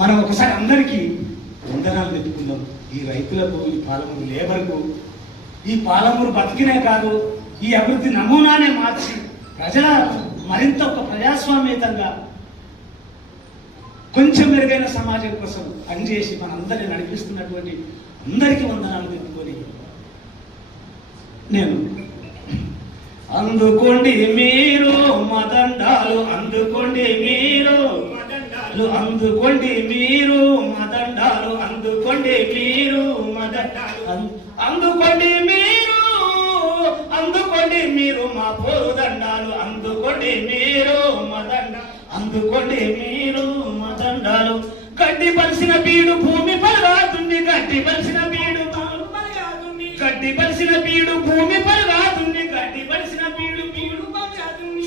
మనం ఒకసారి అందరికీ వందనాలు పెట్టుకుందాం. ఈ రైతులకు, ఈ పాలమూరు లేబర్కు, ఈ పాలమూరు బతికినే కాదు, ఈ అభివృద్ధి నమూనానే మార్చి ప్రజల మరింత ఒక ప్రజాస్వామ్యతంగా కొంచెం మెరుగైన సమాజం కోసం పనిచేసి మనందరినీ నడిపిస్తున్నటువంటి అందరికీ వందనాలు పెట్టుకొని నేను అందుకోండి మీరు మదండాలు, అందుకోండి మీరు మదండాలు, అందుకోండి మీరు మదండాలు, అందుకోండి మీరు మదండాలు, అందుకోండి మీరు, అందుకోండి మీరు మా పోరుదండాలు, అందుకోండి మీరు మదండాలు, అందుకోండి మీరు మదండాలు. గడ్డి పలిసిన బీడు భూమి పరగాతుంది, గడ్డి పలిసిన బీడు గడ్డి పలిసిన బీడు భూమి పరగాతుంది, గడ్డి పలిసిన బీడు బీడు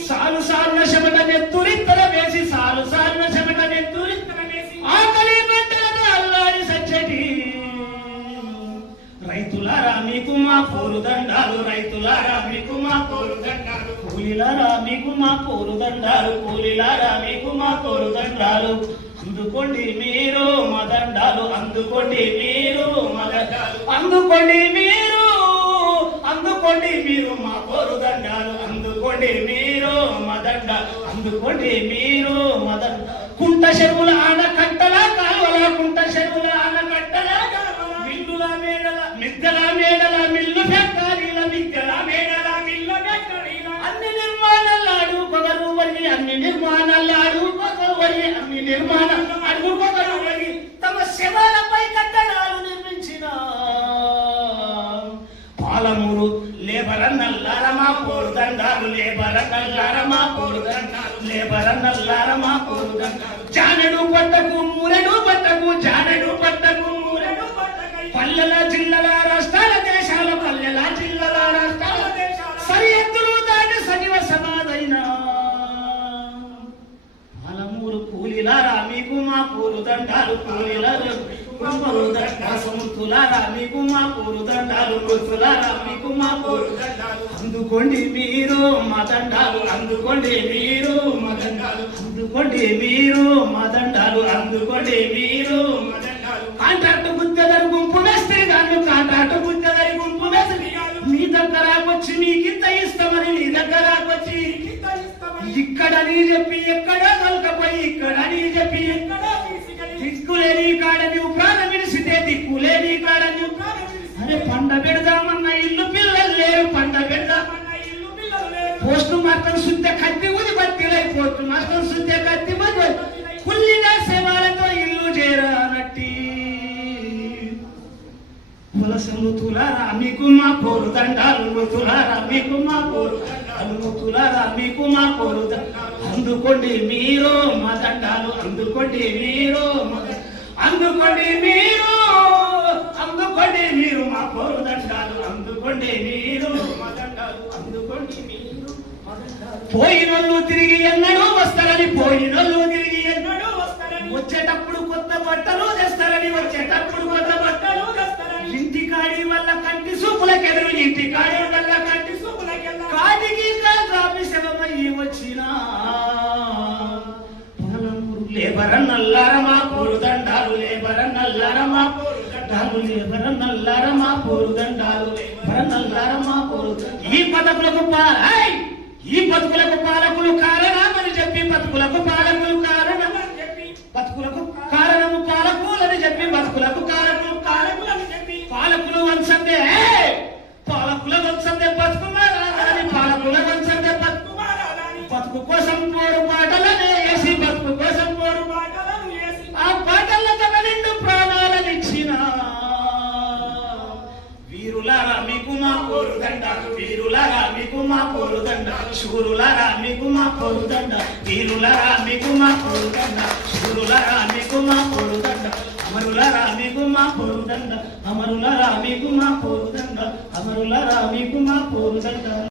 సాలు సాలున చెమట నెత్తురిత్తర వేసి, సాలు సాలున చెమట నెత్తురిత్తర వేసి ఆకలి బిడ్డలతో అల్లాడి సచ్చటి రైతులారా మీకు మా పోరుదండాలు, రైతులారా మీకు మా పోరుదండాలు, కూలీలారా మీకు మా పోరుదండాలు, కూలీలారా మీకు మా పోరుదండాలు. అందుకోండి మీరు మదండాలు, అందుకోండి మీరు మదండాలు, అందుకోండి మీరు, అందుకోండి మీరు మా పోరుదండాలు, అందుకోండి మీరు మదండాలు, అందుకోండి మీరు మదండాలు. కుంట చెరువుల ఆనకట్టల కాలువల, కుంట చెరువుల ఆనకట్టల మిల్లుల మేడల, మిద్దెల మేడల, మిల్లు ఫ్యాక్టరీల, మిద్దెల మేడల, మిల్లు ఫ్యాక్టరీల అన్ని నిర్మాణాలు పొగరు వరి, అన్ని నిర్మాణాలు పొగరు వరి, అన్ని నిర్మాణాలు అడుగు పొగరు వరి తమ శవాలపై కట్టడాలు నిర్మించిన పాలమూరు లేబరన్నల్లార మా పోరుదండాలు, లేబరన్నల్లార మా పోరుదండాలు, లేబరన్నల్లార మా పోరుదండాలు. జానెడు పట్టకు మూరెడు పట్టకు, జానెడు పట్టకు మూరెడు పట్టకు, పల్లెల జిల్లల రాష్ట్రాల దేశాల, పల్లెల జిల్లల రాష్ట్రాల దేశాల సరిహద్దులు దాటి సజీవ సమాధైన పాలమూరు కూలీలారా మీకు మా పోరుదండాలు, కూలీలారా సముతులారా మీకు మా పోరుదండాలు, మృతులారా మీకు మా పోరుదండాలు. అందుకోండి మీరు మదండాలు, అందుకోండి మీరు మదండాలు, అందుకోండి మీరు మదండాలు, అందుకోండి మీరు మదండాలు. కాంట్రాక్టు గుత్తెదరి గుంపు మేస్త్రి గారు, కాంట్రాక్టు గుత్తెదరి గుంపు మేస్త్రి గారు మీ దగ్గరకొచ్చి మీకింత ఇస్తామని, మీ దగ్గరకొచ్చి ఇక్కడ నీ చెప్పి ఎక్కడ కలకపోయి, ఇక్కడ నీ చెప్పి ఎక్కడ దిక్కులేని కాడ నువ్వు ప్రాణం విడిసితే, దిక్కులేని కాడ నువ్వు అరే పండ పెడదామన్న ఇల్లు పిల్లలు లేరు, పండ పెడదామన్న ఇల్లు పిల్లలు లేరు. పోస్టు మార్టం శుద్ధ కత్తి ఉది బత్తిలై, పోస్టు మార్టం శుద్ధ కత్తి బతి కుల్లిగా సేవలతో ఇల్లు చేరానట్టి వలస మృతులారా మీకు మా పోరుదండాలు, మృతులారా మీకు మా పోరుదండాలు, మృతులారా మీకు మా పోరుదండాలు. అందుకోండి మీరు మదండాలు, అందుకోండి మీరు, అందుకోండి మీరు, అందుకోండి మీరు మా పోరుదండాలు, అందుకోండి మీరు మదండాలు, అందుకోండి మీరు మదండాలు. పోయినోళ్ళు తిరిగి ఎన్నడూ వస్తారని, పోయినోళ్ళు తిరిగి ఎన్నడూ వస్తారని, వచ్చేటప్పుడు కొత్త బట్టలు తెస్తారని, వచ్చేటప్పుడు కొత్త బట్టలు తెస్తారని. ఇంటికాడి వల్ల కంటి సూపులకెదురు, ఇంటికాడి వల్ల కంటి సూపులకెళ్ళ కాటికి కాపి శవమయ్యి వచ్చిన పాలమూరు లేబరన్నల్లార మా పోరుదండాలు, లేబరన్నల్లార మా పోరుదండాలు, లేబరన్నల్లార మా పోరుదండాలు, లేబరన్నల్లార మా పోరుదండాలు. ఈ బతుకులకు ఈ బతుకులకు పాలకులు కారణమని చెప్పి, బతుకులకు పాలకులు కారణమని చెప్పి, బతుకులకు కారణము పాలకులని చెప్పి, బతుకులకు కారణము కారకులని చెప్పి పాలకులు వంచందే, పాలకుల వంచందే బతుకుమారాలని, పాలకుల వంచందే బతుకుమారాలని. బతుకు కోసం పోరు పాటలను వేసి, బతుకు కోసం పోరు పాటలను వేసి ఆ పాటల్లో తన నిండు ప్రాణాలను ఇచ్చిన వీరులారా మీకు మా పోరుదండాలు, వీరులారా మీకు మా పోరుదండాలు, శూరులారా మీకు మా పోరుదండాలు, వీరులారా మీకు మా పోరుదండాలు, శూరులారా మీకు మా పోరుదండాలు, అమరులారా మీకు మా పోరుదండ, అమరులారా మీకు మా పోరుదండ, అమరులారా మీకు మా పోరుదండ.